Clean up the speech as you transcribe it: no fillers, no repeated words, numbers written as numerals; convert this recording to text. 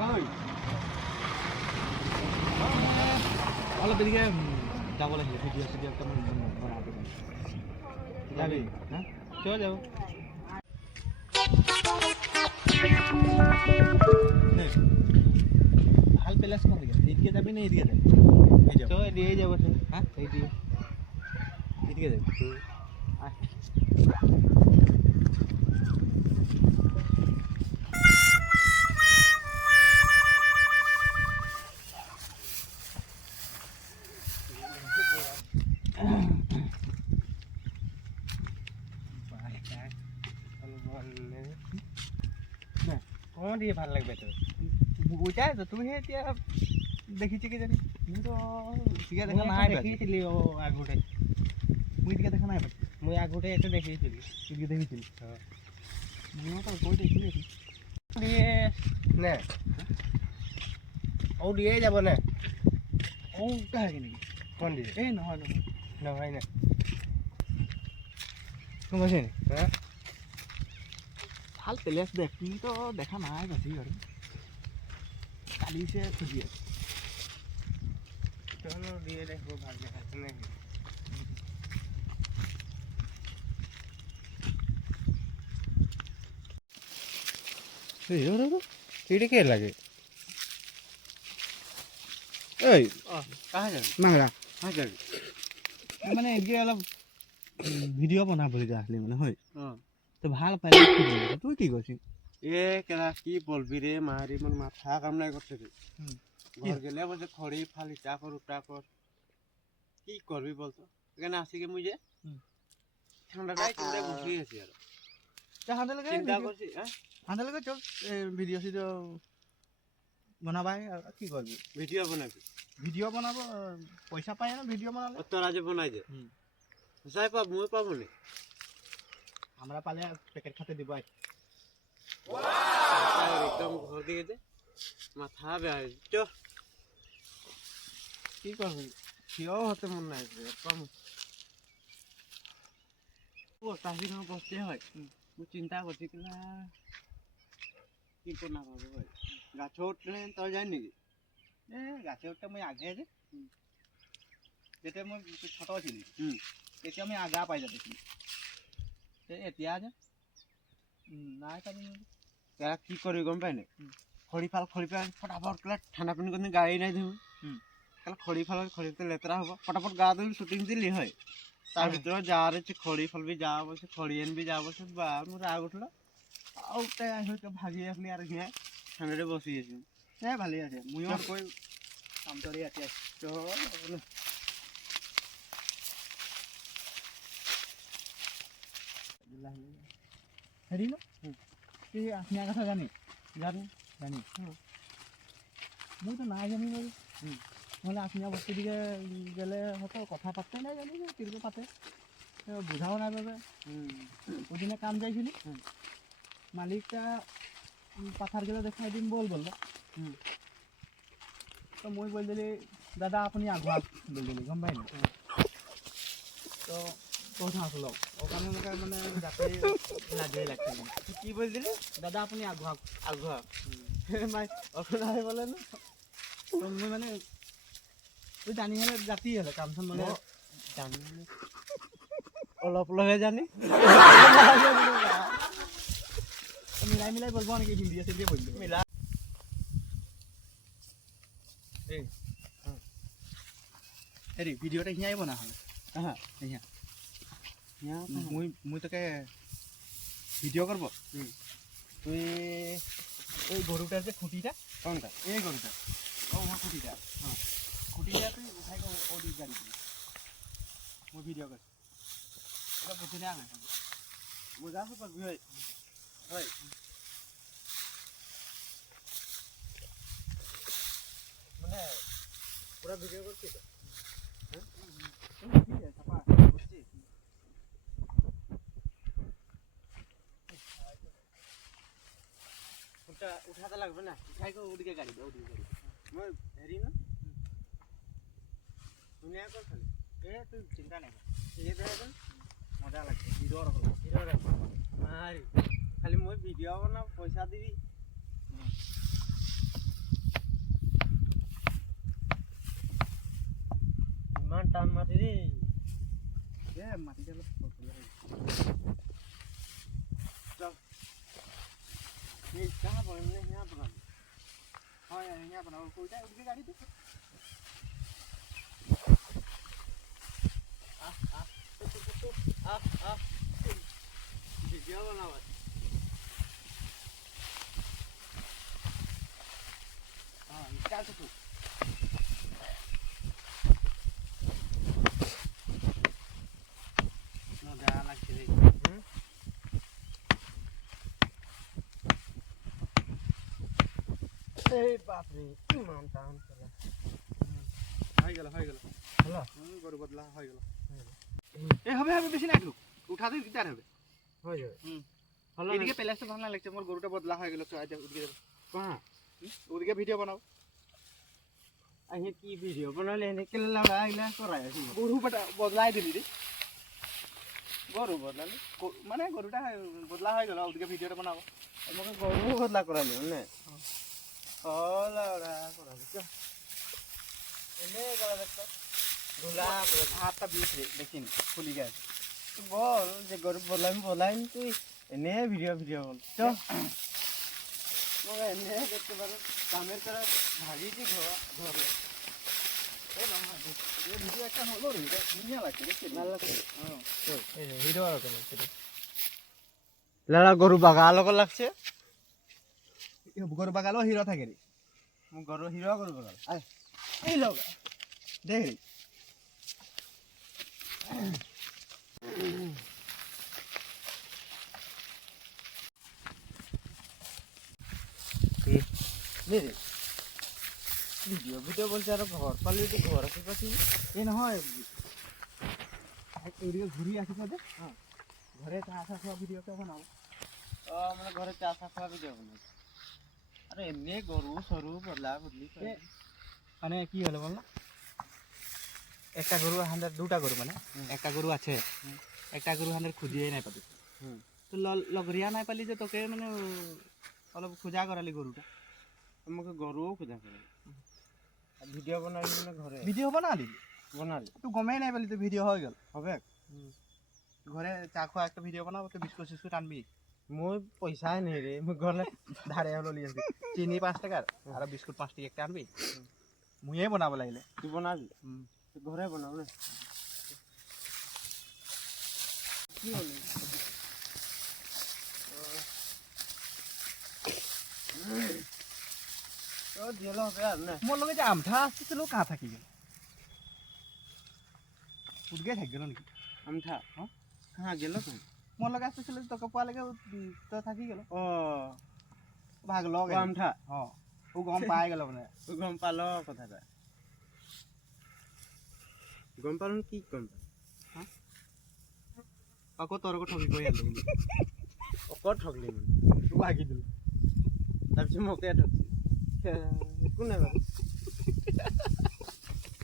ঐ অলপ দেৰিকে যাব লাগিব ভিডিঅ' চিডিঅ' অকণমান বনাব যাবি হা কিয় যাব ভাল প্লেস কোন দিকে এইদিকে যাবি না এইদিকে যাবি এই যাব তো এদিকে যাব হ্যাঁ এইদিকে এইদিকে যাবি আয় কম দিয়ে ভাল লাগবে তো ওইটাই তো তুই এতিয়া দেখিছি কি জানি মই তো ঠিক দেখা নাই দেখিছিলি ও আগুতে মই ঠিক দেখা নাই মই আগুতে এটা দেখিছিলি তুই দেখিছিলি মই তো কই দেখিলি দিয়ে নে ও দিয়ে যাব না ও কাহে নেকি কোন দিয়ে এই নহয় নহয় নহয় না কোন আছে নি হ্যাঁ ভাল প্লেস দেখ তুই তো দেখা নাই বাছি আৰু কালি সে খুঁজি আছে চলো দিয়ে দেখো ভাল দেখাচ্ছে নাকি এটা কে লাগে এই কাহে যাবি নাংৰা কাহে যাবি মানে এদিকে অলপ ভিডিঅ' বনাবলৈ আহিলি মানে হয় অঁ তো ভাল পাইলে তুই কি কৈছিস এ কেলা কি বলবি রে মারি মোর মাথা কাম নাই করছে রে ঘর গেলে বলছে খড়ি ফালি টা কর কি করবি বলতো এখানে আসি গে মুই যে ঠান্ডাটাই চলে বসে আছি আর চিন্তা করছি হ্যাঁ হান্দালৈকে চল ভিডিঅ' চিডিঅ' বনাবাই আৰু কি কৰিবি ভিডিও বানাবি ভিডিঅ' বনাব পইচা পায় না ভিডিঅ' বনালে তোরা যে বনাই যে যাই পাব মই পাবো নি আমরা পালে পেকেট খাতে দিব একদম ঘর দিকে যে মাথা বেয়া চ কি করবি থিয় হতে মন নাই কম ও তাহি না বসতে হয় মই চিন্তা করছি কিলা কি করনা পাবো হয় গাছ উঠলে তই যাই নেকি গাছে উঠতে মই আগে যে যেতিয়া মই ছোট আছিলি তেতিয়া মই আগা পাই যাবিছিলি এতিয়া যে নাই পাবি তারা কি করবি গম পাই না খড়ি ফাল ফটাফট কেলা ঠান্ডা পানি করে গাড়ি নাই ধুম কেলা খড়ি ফাল লেতরা হব ফটাফট গা ধুই শুটিং দিলি হয় তার ভিতরে যা রয়েছে খড়ি ফালবি যা বলছে খড়ি আনবি যা বলছে বা মোর রাগ উঠলো আৰু তাই হয়তো ভাগি আসলি আৰু ঘিয়াই ঠান্ডাতে বসি আছি ভালেই আছে ময়ো কৈ কাম কৰি আছি হেৰি ন কি আত্মীয়াৰ কথা জানি জানি মইতো নাই জানি বাৰু নহ'লে আত্মীয়া বস্তু দিকে গেলে হয়তো কথা পাতে নাই জানি কিরকম পাতে বুঝাও নাই বাবে ওদিনে কাম যাইছিলি মালিকটা পাথার গেলে দেখাই দিম বললো তো মই বললি দাদা আপনি আগুয়া বললি গম পাই না তো কথা আসলো ওখানে মোকে মানে যাতে লাগে লাগছে কি বলছিলি দাদা আপনি আগুয়া মাই অপনাই বলে না তো মই মানে তুই জানি হলে জাতি হলে কাম চাম মানে জানি অলপ লহে জানি মিলাই বলবো নাকি হিন্দি আছে দিয়ে বলবো মিলা হেৰি ভিডিঅ'টা হিয়াই বনা হলে হিয়া মই তোকে ভিডিঅ' করব তুই ওই গরুটার যে খুঁটিটা কোনটা এই গরুটা খুঁটিটা খুঁটিটা তুই উঠাই ওদিক গাড়ি দিবি মই ভিডিঅ' করছি এটা বুঝি না মই যাবো পারবি হয় হয় মানে পুরা ভিডিও করছি তো উঠাতে লাগবে না উঠাই ওদিকে গাড়ি মই হেৰি না ধুনীয়া কর খালি তুই চিন্তা নাই এই দেখা মজা লাগছে হিরোর মারি খালি মই ভিডিও বনাম পয়সা দিবি টান মাটি রে মাটিতে অলপ এই কাহা পড়ে মানে হিয়া পড়াম হয় અહીંયા બનાવો કોઈ જાય ઉડકી ગાડી તો ভিডিও বানাবার હા ચાલ તો মজা লাগছে রে এই বাপরে ইমান টান চলা হয়ে গেল হলো গরু বদলা হয়ে গেল এ হবে হবে বেশি না একটু উঠা দিন কিতার হবে হয়ে যাবে হলো এদিকে প্লেসটা ভালো না লাগছে মোর গরুটা বদলা হয়ে গেল চল ওদিকে যাবো কাহা ওদিকে ভিডিও বানাও আহে কি ভিডিও বানালে এনে কেলে লাগা আইলা করাই আছে গরু বদলাই দিলি রে গরু বদলালে মানে গরুটা বদলা হয়ে গেল ওদিকে ভিডিওটা বানাবো আমাকে গরু বদলা করালি না হলো ওরা করালি চ এনে গলা দেখো ধুলা হাতটা বিষ রে দেখিন খুলি গেছে বল যে গরু বদলাইম তুই এনে ভিডিও বল চ এনে দেখতে পারো কামের করা ভাগিছি ঘরে ভিডিও একটা হলো রে এটা দুনিয়া লাগছে দেখছি ভালো লাগছে ভিডিও লালা গরু বাগা লগা লাগছে গরু বাগালো হিরো থাকে রে মু গরু হিরো গরু বাগাল আয় এই লগা দেখ রে নে রে ভিডিও বলছে আর ঘর পালি তো ঘর আছে পাচ্ছি এই নহয় এইদিকে ঘুরি আসি তো হ্যাঁ ঘরে আসা সব ভিডিওটা বানাও মানে ঘরে চাষা খাওয়া ভিডিও বানাই আরে এমনি গরু সরু বদলা বদলি মানে কি হলো বল না একটা গরু হান্ডার দুটা গরু মানে একটা গরু আছে একটা গরু হান্ডার খুঁজিয়ে নাই পাবি তো লগরিয়া নাই পালি যে তোকে মানে অলপ খোঁজা করালি গরুটা আমাকে গরুও খোঁজা করে ভিডিও বানালি মানে ঘরে ভিডিও বানালি বানালি তুই গমেই নাই পালি তো ভিডিও হয়ে গেল হবে ঘরে চা খোয়া একটা ভিডিও বানাবো তো বিস্কুট আনবি মই পয়সাই নেই রে মই ঘরে ধারে হলো লিয়ে আসবি চিনি 5 টাকার আর বিস্কুট 5 টাকা একটা আনবি মুয়ে বানাবো লাগলে তুই বানাবি তুই ঘরে বানাও না কি হলো তো জেল হবে আর না মোর লগে যে আমঠা আসছিল কাঁ থাকি গেল উঠগে থাকি গেল নাকি আমঠা কাহা গেল তো মোর লগে আসছিল তোকে পোৱা লাগে তো থাকি গেল ও ভাগ লগ আমঠা ও গম পাই গেল মানে তুই গম পালো কথাটা গম পালো কি গম আকৌ তোর ঠকি কৈ আনলো কিন্তু অকল ঠগলি মানে তোক ভাগি দিল তাৰপিছত মোকে ঠগছি একো নাই বাৰু